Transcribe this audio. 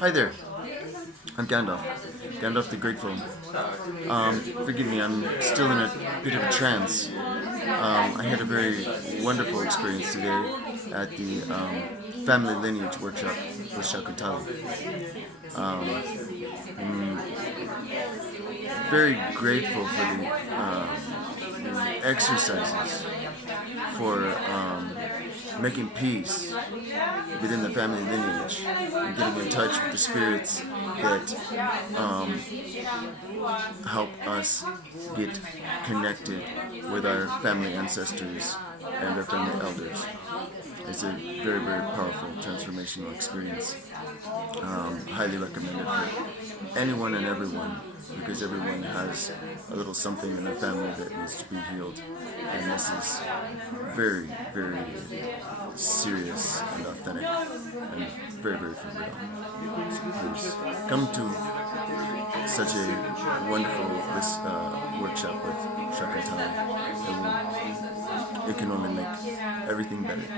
Hi there, I'm Gandalf. Gandalf the Grateful. Forgive me, I'm still in a bit of a trance. I had a very wonderful experience today at the family lineage workshop with Shakuntali. Very grateful for the exercises for making peace within the family lineage and getting in touch with the spirits that help us get connected with our family ancestors and our family elders. It's a very, very powerful transformational experience. Highly recommended for anyone and everyone, because everyone has a little something in their family that needs to be healed, and this is very, very serious and authentic and very, very for real. So please come to such a wonderful workshop with Shakuntali. It can only make everything better.